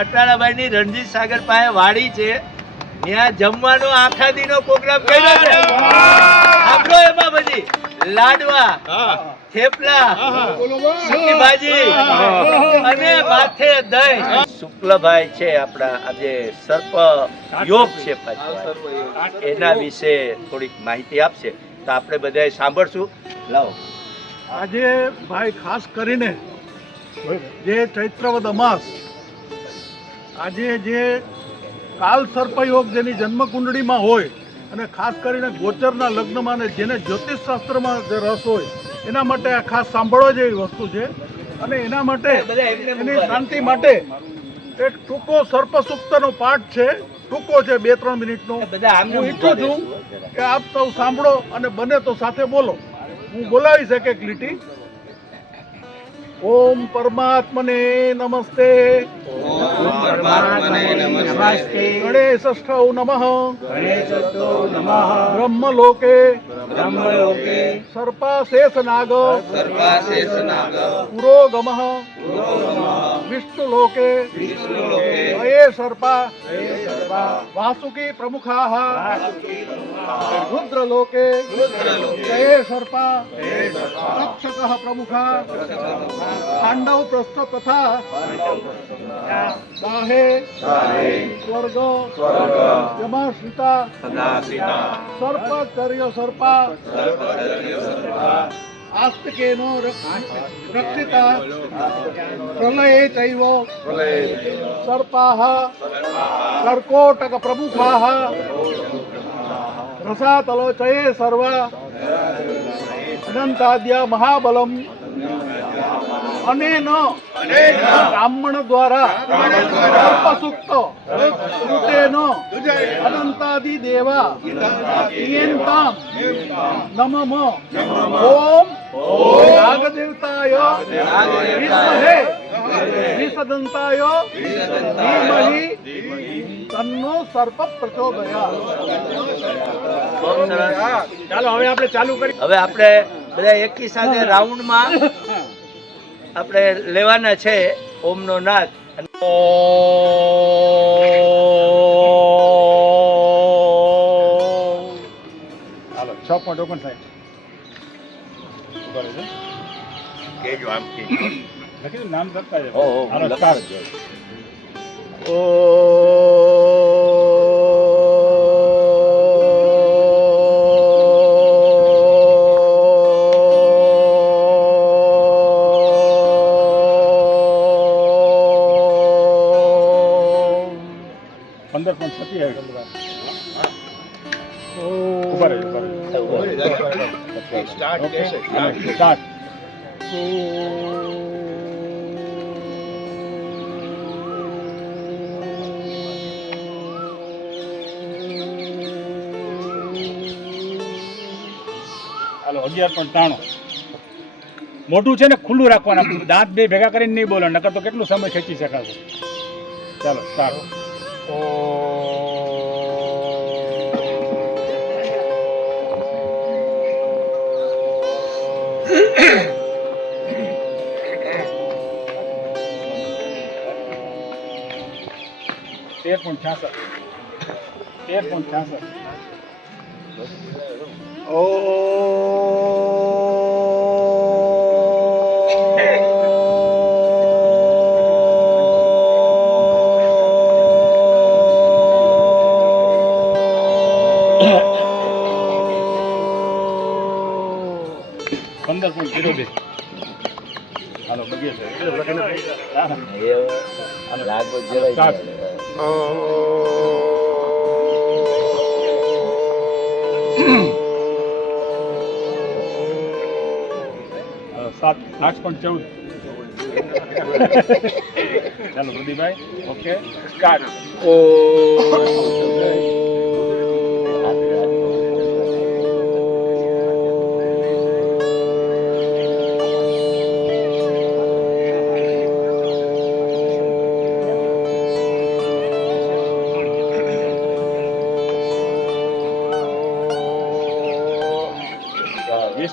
અટાણાભાઈ ની રણજીત સાગર પાસે વાડી છે, ત્યાં જમવાનો આખા દીનો પ્રોગ્રામ કર્યો છે. આપણો એમાં બધી લાડવા, થેપલા, સૂકી ભાજી અને માથે દહીં. શુક્લભાઈ છે આપણા આજે સર્પ યોગ છે પાછો, એના વિશે થોડીક માહિતી આપશે તો આપણે બધા સાંભળશું. લાવો. આજે ભાઈ ખાસ કરીને જે ચૈત્રવદ અમાસ, આજે જે કાલ સર્પયોગ જેની જન્મકુંડળીમાં હોય અને ખાસ કરીને ગોચરના લગ્નમાં ને જેને જ્યોતિષ શાસ્ત્રમાં જે રસ હોય એના માટે આ ખાસ સાંભળવા જેવી વસ્તુ છે. અને એના માટે એની શાંતિ માટે એક ટૂંકો સર્પસુક્તનો પાઠ છે, ટૂંકો છે 2-3 મિનિટનો. હું ઈચ્છું છું કે આપ સૌ સાંભળો અને બને તો સાથે બોલો. હું બોલાવીશ એક લીટી. ઓમ પરમાત્મને નમસ્તે, ગણેશષ્ઠૌ નમઃ, બ્રહ્મલોકે સર્પાશેષનાગ પુરોગમઃ, વિષ્ણુલોકે અયે સર્પા વાસુકી પ્રમુખાઃ, રુદ્રલોકે અયે સર્પા રક્ષકઃ પ્રમુખા, પાંડવ પ્રસ્થ તથા દાહે સ્વર્ગ યમાશ્રિતા સર્પચર્ય સર્પા આસ્તિકેનો રક્ષિતા પ્રલયે ચૈવ સર્પાઃ કર્કોટક પ્રમુખાઃ રસાતલોચયે સર્વા અનંતાદ્ય મહાબલમ અનેન બ્રાહ્મણ દ્વારા સર્પસુક્ત કૃતેન અનંતાદિ દેવા ઈયંતામ નમઃ. ઓમ નાગદેવતાય વિદ્મહે વિષદંતાય ધીમહિ તન્નો સર્પ પ્રચોદયાત. ચાલો હવે આપણે ચાલુ કરી. હવે આપણે બધા એકી સાથે રાઉન્ડમાં આપણે લેવાના છે ઓમનો નાદ. હાલો 6.59 કેજો આમ કે લખી નામ લખતા છે. હાલો સ્ટાર્ટ. ઓ સ્ટાર્ટ. હાલો 11.93. મોઢું છે ને ખુલ્લું રાખવાના, દાંત બે ભેગા કરીને નહીં બોલો, નકર તો કેટલું સમય ખેંચી શકાશે. ચાલો સ્ટાર્ટ. હાલો બગીએ છે લાગો જવાય. 8.14. ચાલો પ્રદીપભાઈ, ઓકે સ્ટાર્ટ.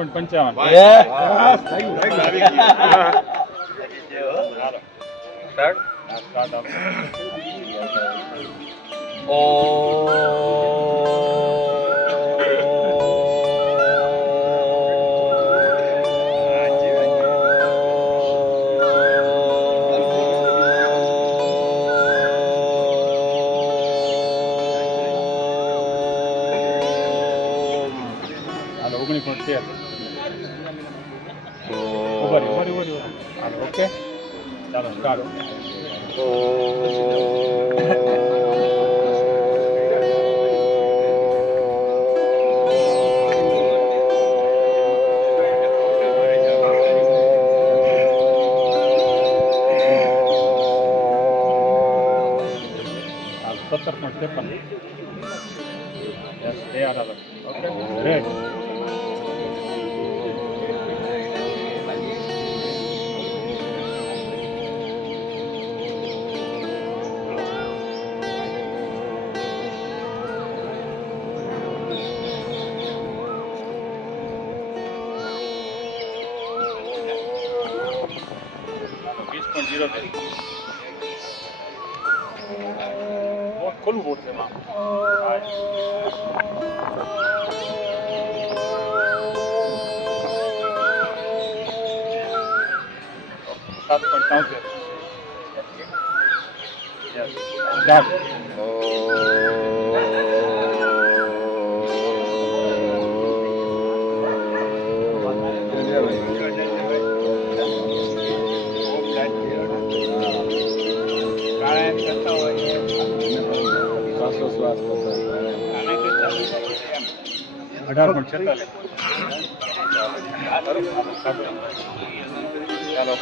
પણ 55. ઓકે ચાલો start. Yes, they are other. Okay, great. ખોલવું પડશે એમાં. 7.73. Yes. Done. ચાલો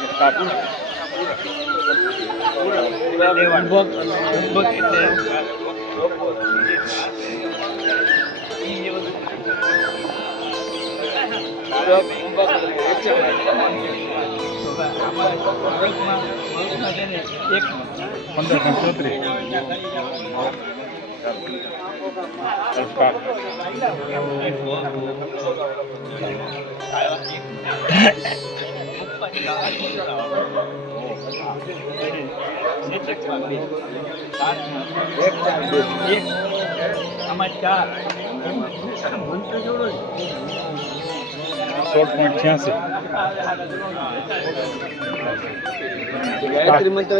ગાયત્રી મંત્ર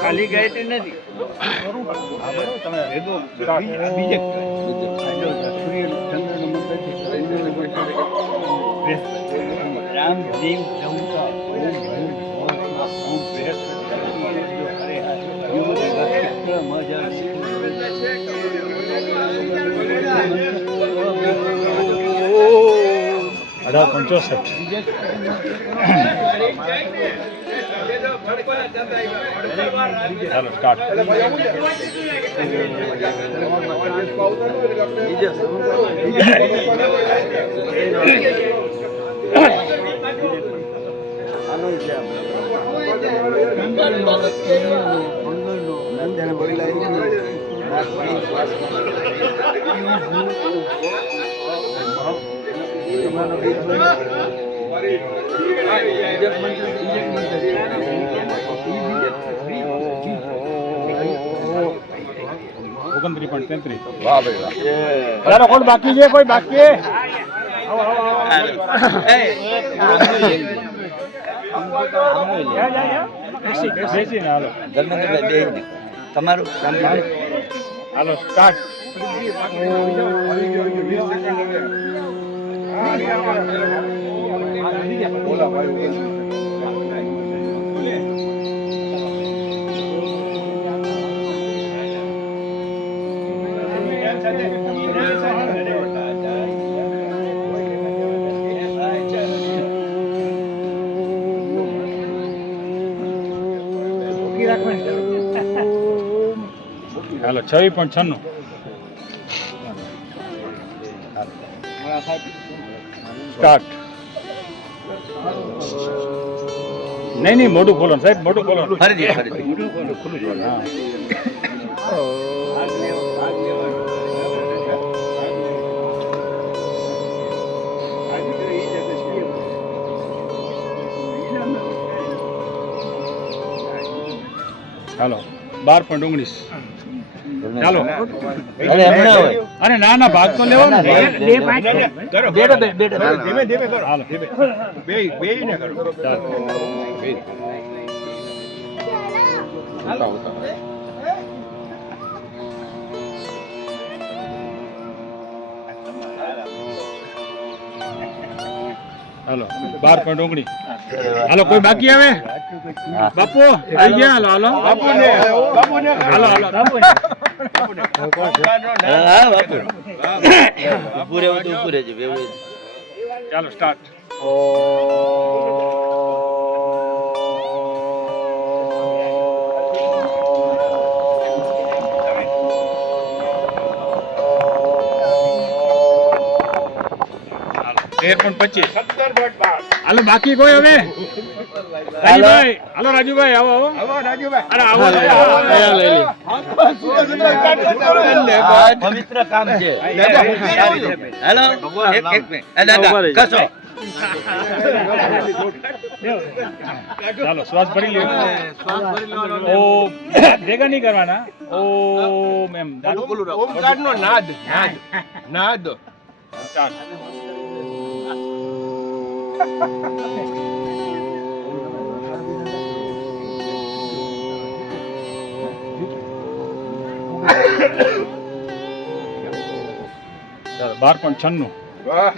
ખાલી ગાયત્રી નથી. રામ જીવ જમતા ચાલો સ્ટાર્ટ. વાહ ભાઈ વાહ. કોણ બાકી છે? કોઈ બાકી? તમારું હાલો સ્ટાર્ટ. હાલો 6.96 સ્ટાર્ટ. નહીં મોઢું ખોલો સાહેબ, મોઢું ખોલો. ફરી ખુલ્લું. હા હાલો 12.19 ચાલો અરે હમણાં હોય. અરે ના ના ભાગ તો લેવાનો ને. ધીમે ધીમે કરો. હાલો બેયને કરો. હાલો 12.19 હાલો કોઈ બાકી આવે બાપુ આવી ગયા હાલો હાલો બાપુને હાલો હાલો હા બાપુ ઊભું રહેવું તો ઊભું રહેજે બેવું. ચાલો સ્ટાર્ટ હાલો બાકી કોઈ હવે રાજુભાઈ હાલો રાજુભાઈ આવો આવો અરે આવો લઈ લે આ પવિત્ર કામ છે. હેલો એક મિનિટ. દાદા કસો ચાલો શ્વાસ ભરી લ્યો ઓ ભેગા નહીં કરવાના ઓ મેમ ઓમકારનો નાદ નાદ ચાલો 12.96 વાહ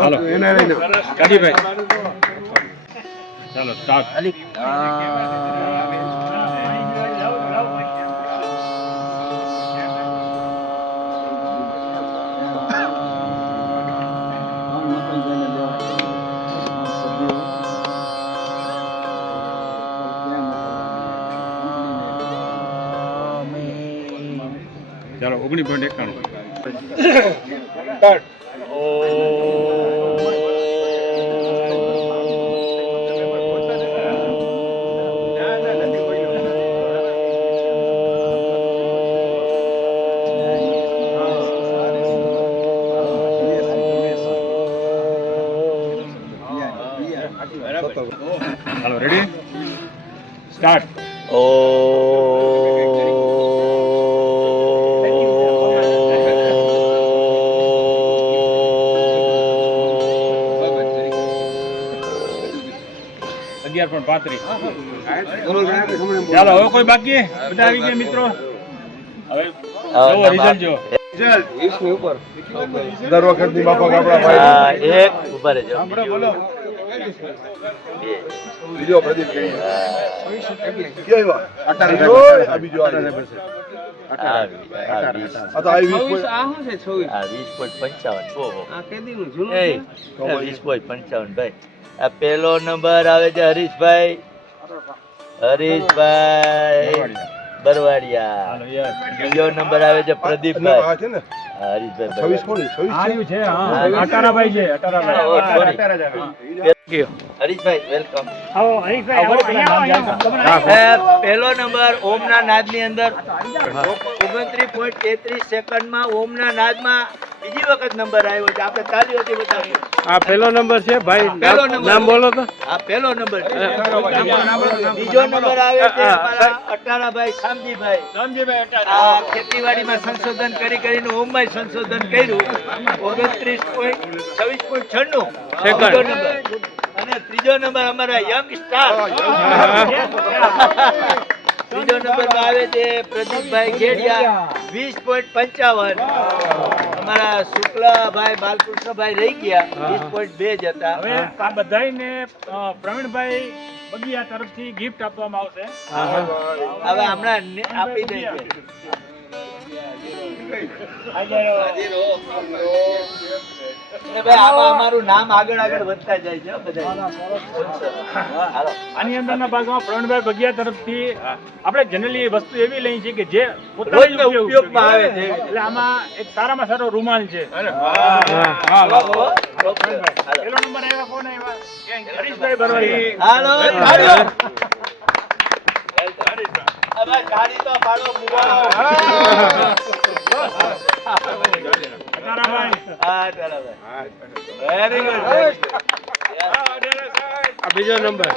હાલો એને લઈને કાજીભાઈ ચાલો સ્ટાર્ટ ચાલો 19.91 હાલો રેડી સ્ટાર્ટ ચાલો હવે કોઈ બાકી બધા આવી ગયા મિત્રો હવે જોવો રિઝલ્ટ જો દર વખતની બાપા આપણા ભાઈ હા, એક ઉભા રહેજો. બીજો પ્રદીપ કઈ કેવો આ બીજો આ આ 20. તો આ 20 આ 20.55. ઓહો. એ 20.55 ભાઈ. આ પહેલો નંબર આવે છે હરીશભાઈ બરવાડિયા. હાલો યસ બીજો નંબર આવે છે આ પ્રદીપભાઈ. છે ને હા, હરીશભાઈ 26 બરવાડિયા. કોની 26 આર્યું છે હા અટારાભાઈ છે અટારાભાઈ Oh, sorry. હરીશભાઈ વેલકમ. પહેલો નંબર ઓમના નાદની અંદર 29.33 સેકન્ડમાં ઓમના નાદમાં બીજી વખત નંબર આવ્યો છે. આપણે તાલીઓથી બતાવીએ. આ પહેલો નંબર છે ભાઈ પહેલો નંબર. નામ બોલો તો આ પહેલો નંબર છે. બીજો નંબર આવે છે અમારા અટાણાભાઈ શામજીભાઈ. આ ખેતીવાડીમાં સંશોધન કરીને ઓમમાં સંશોધન કર્યું. 29.26.96 બીજો નંબર. અને ત્રીજો નંબર અમારા યંગ સ્ટાર. ત્રીજો નંબર આવે છે પ્રદીપભાઈ ગેડિયા 20.55. અમારા શુક્લાભાઈ બાલકૃષ્ણભાઈ રહી ગયા 20.2 જ હતા. હવે આ બધાયને પ્રવીણભાઈ બગિયા તરફથી ગિફ્ટ આપવામાં આવશે હવે હમણાં આપી દઈએ. અને ભાઈ આમાં અમારું નામ આગળ વધતા જાય છે બધા. હાલો. આની અંદરના ભાગમાં પ્રવીણભાઈ બગિયા તરફથી આપણે જનરલી વસ્તુ એવી લઈ છે કે જે રોજને ઉપયોગમાં આવે છે. એટલે આમાં એક સારામાં સારો રૂમાલ છે હાલો. પેલો નંબર આવ્યા કોણ આવ્યા હરીશભાઈ બરવાડિયા હાલો, તાળીઓ. આ ભાઈ ગાડી તો પાડો મુબારક. અટારાભાઈ હા, ચાલો ભાઈ. Very good, very good. બીજો નંબર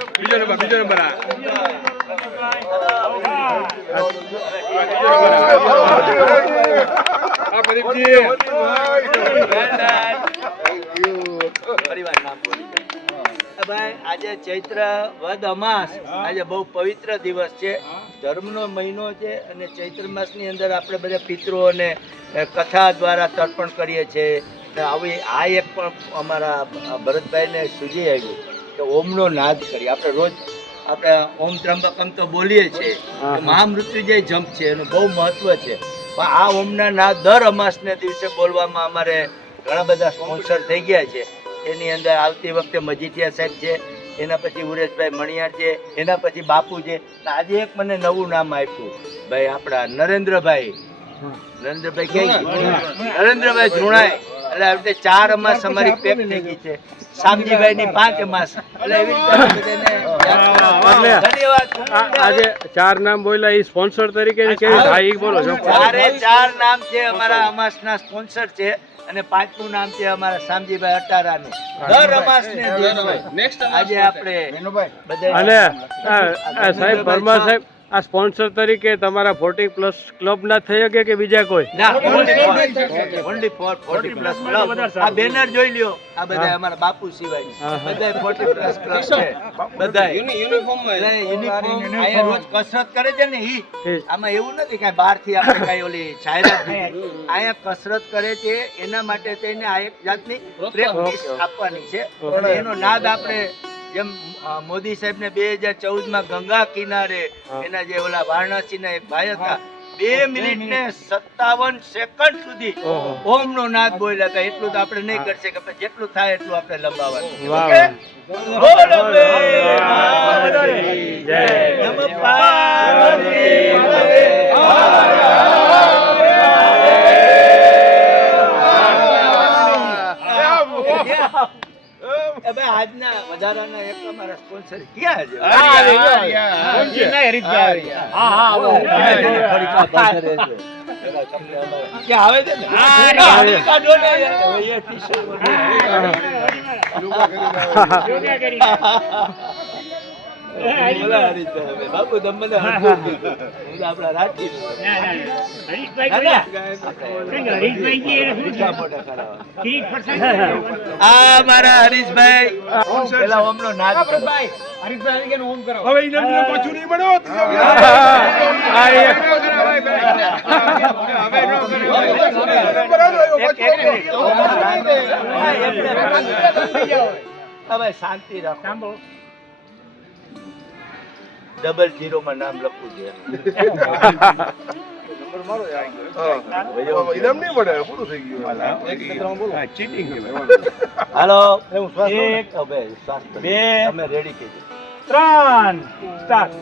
ભાઈ આજે ચૈત્ર વદ અમાસ આજે બહુ પવિત્ર દિવસ છે, ધર્મનો મહિનો છે અને ચૈત્ર માસની અંદર આપણે બધા પિતૃઓને કથા દ્વારા તર્પણ કરીએ છીએ. આવી આ એક પણ અમારા ભરતભાઈને સૂજી આવ્યું કે ઓમનો નાદ કરીએ. આપણે રોજ આપણે ઓમ ત્રંબકમ તો બોલીએ છીએ, મહામૃત્યુંજય જપ છે એનું બહુ મહત્વ છે, પણ આ ઓમના નાદ દર અમાસને દિવસે બોલવામાં અમારે ઘણા બધા સ્પોન્સર થઈ ગયા છે. એની અંદર આવતી વખતે મજીઠિયા સાહેબ છે, એના પછી ઉરેશભાઈ મણિયાર છે, એના પછી બાપુ છે. આજે એક મને નવું નામ આપ્યું ભાઈ, આપણા નરેન્દ્રભાઈ નરેન્દ્રભાઈ ધ્રુણાય. એટલે આવી રીતે 4 અમાસ અમારી પેક થઈ ગઈ છે. શામજીભાઈ ની 5 અમાસ. એટલે એવી રીતે ધન્યવાદ. આજે 4 નામ બોલ્યા, એ સ્પોન્સર તરીકે કેવી થાય બોલો છો? 4 નામ છે અમારા અમાસના સ્પોન્સર છે અને 5મું નામ છે અમારા શામજીભાઈ અટારાનું. દર અમાસને આજે આપણે અને સાહેબ પરમાર સાહેબ, આ સ્પોન્સર તરીકે તમારા 40+ ક્લબ ના થઈ શકે કે બીજા કોઈ? ના, only for 40+ ક્લબ. આ બેનર જોઈ લ્યો, આ બધા અમારા બાપુ સિવાય બધા 40+ ક્લબ છે. બધા યુનિફોર્મ અહીંયા રોજ કસરત કરે છે ને ઈ. આમાં એવું નથી કે બહાર થી આપણે કઈ ઓલી જાહેરાત નહીં, અહીંયા કસરત કરે છે. એના માટે થઈને આ એક જાતની પ્રેક્ટિસ આપવાની છે. એનો નાદ આપણે જેમ મોદી સાહેબ ને 2014 માં ગંગા કિનારે એના જે ઓલા વારાણસી ના એક ભાઈ હતા, 2 મિનિટ ને 57 સેકન્ડ સુધી ઓમ નો નાદ બોલ્યા હતા. એટલું તો આપણે નહીં કરશે કે જેટલું થાય એટલું આપણે લંબાવવાનું. બોલો બે જય નમઃ પાર્વતી આજના વધારાના એક અમારા સ્પોન્સર ક્યાં છે? આવે છે બાપુ તમને આપડા રાખી મારા હરીશભાઈ પેલા ઓમનો નાદ શાંતિ રાખો. 00 માં નામ લખવું છે. હાલો 1 2 તમે રેડી કીધું 3 સ્ટાર્ટ.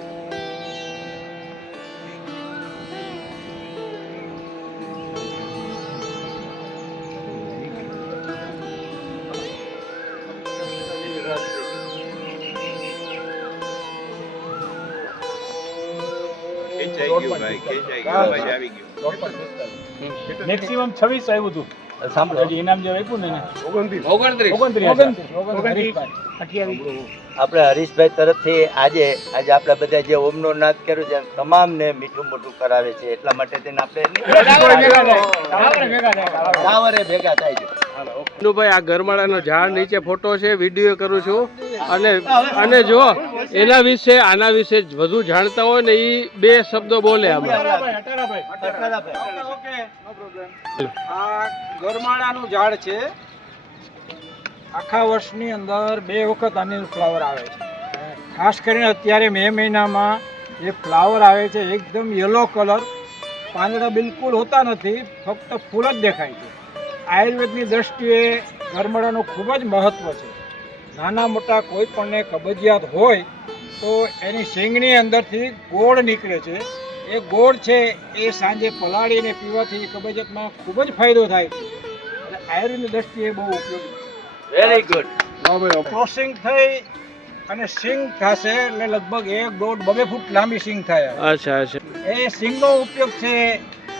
મેક્સિમમ 26 આવ્યું હતું. સાંભળો ઇનામ જે આપ્યું ને 29 આપણે હરીશભાઈ તરફથી આજે આપણે બધા જે ઓમનો નાદ કર્યો છે તમામને મીઠું મોટું કરાવે છે. એટલા માટે તેને આપણે ટાવરે ભેગા થાય છે. ભાઈ આ ગરમાળાનો ઝાડ નીચે ફોટો છે, વિડીયો કરું છું અને જો એના વિશે આના વિશે વધુ જાણતા હોય ને એ 2 શબ્દો બોલે. આ ગરમાળાનું ઝાડ છે. આખા વર્ષની અંદર 2 વખત આની ફ્લાવર આવે છે. ખાસ કરીને અત્યારે મે મહિનામાં જે ફ્લાવર આવે છે એકદમ યલો કલર, પાંદડા બિલકુલ હોતા નથી, ફક્ત ફૂલ જ દેખાય છે. આયુર્વેદની દ્રષ્ટિએ ગરમાળાનું ખૂબ જ મહત્વ છે. નાના મોટા કોઈ પણને કબજિયાત હોય તો એની શીંગની અંદરથી ગોળ નીકળે છે. એ ગોળ છે એ સાંજે પલાળીને પીવાથી કબજિયાતમાં ખૂબ જ ફાયદો થાય છે. અને આયુર્વેદની દ્રષ્ટિએ બહુ ઉપયોગી છે. Very good. ક્રોસિંગ થઈ અને સિંગ થશે એટલે લગભગ 1.5-2 ફૂટ લાંબી સિંગ થાય. અચ્છા અચ્છા. એ સિંગનો ઉપયોગ છે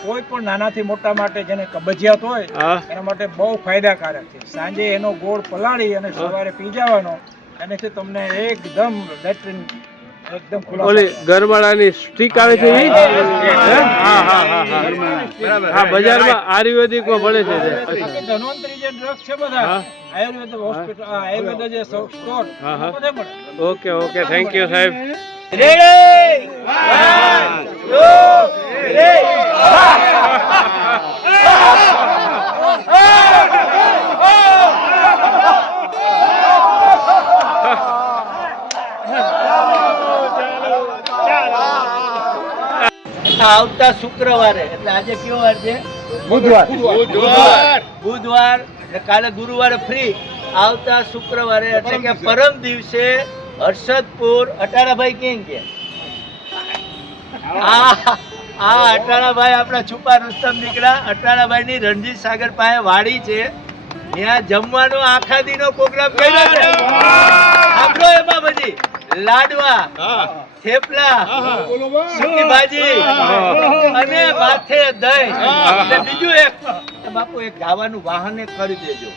કોઈ પણ નાનાથી મોટા માટે જેને કબજિયાત હોય એના માટે બહુ ફાયદાકારક છે. સાંજે એનો ગોળ પલાળી અને સવારે પી જવાનો એનાથી તમને એકદમ લેટ્રિન એકદમ ખુલ્લા ઓલી ગરમાળાની સ્ટીક આવે છે ઈ? હે? હા હા હા હા હા બજારમાં આયુર્વેદિકમાં મળે છે તે. અચ્છા. ધન્વંતરી જે ડ્રગ છે બધા હા. આયુર્વેદ હોસ્પિટલ આયુર્વેદ જે સ્ટોર હા, હા. બધે મળે. ઓકે ઓકે થેન્ક યુ સાહેબ. રેડી 1 આવતા શુક્રવારે એટલે આજે કયો વાર છે? બુધવાર એટલે કાલે ગુરુવારે ફ્રી. આવતા શુક્રવારે એટલે કે પરમ દિવસે હર્ષદપુર અટાણાભાઈ કેમ કે આ અટાણાભાઈ આપણા છુપા રુસ્તમ નીકળ્યા. અટાણાભાઈ ની રણજીત સાગર પાસે વાડી છે, ત્યાં જમવાનો આખા દીનો પ્રોગ્રામ કર્યો છે. સાંભળો એમાં બધી લાડવા, થેપલા, સૂકી ભાજી અને માથે દહીં. અને બીજું એક બાપુ એક ગાવાનું વાહન એક કરી દેજો.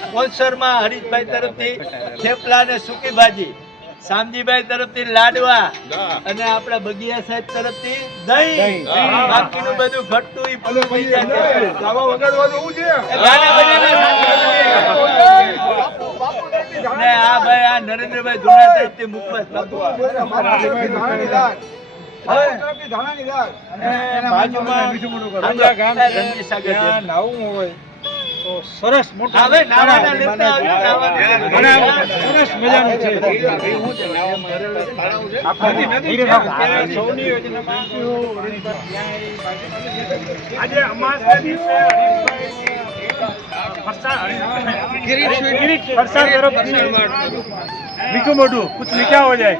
સ્પોન્સર માં હરીશભાઈ તરફથી થેપલા અને સૂકી ભાજી, શામજીભાઈ તરફથી લાડવા અને આપણા બગિયા સાહેબ તરફથી દહીં. બાકીનું બધું ઘટતું ઈ પૂરું થઈ જાય. ગાવા વગાડવાનું છે. ગાના ને આ ભાઈ આ નરેન્દ્રભાઈ ધોળા તરફથી મુખવાસ બાપુ. રણજીત સાગર ત્યાં નાવું હોય તો સરસ મોટા હવે નાવાના લેતા આવજો, નાવાના. સરસ મજાનું છે. આખી નદી છે. અત્યારે સૌની યોજનામાં આજે અમાસના દિવસે ફરસાણ તરફથી મીઠું મોઢું કુછ મીઠા હો જાય.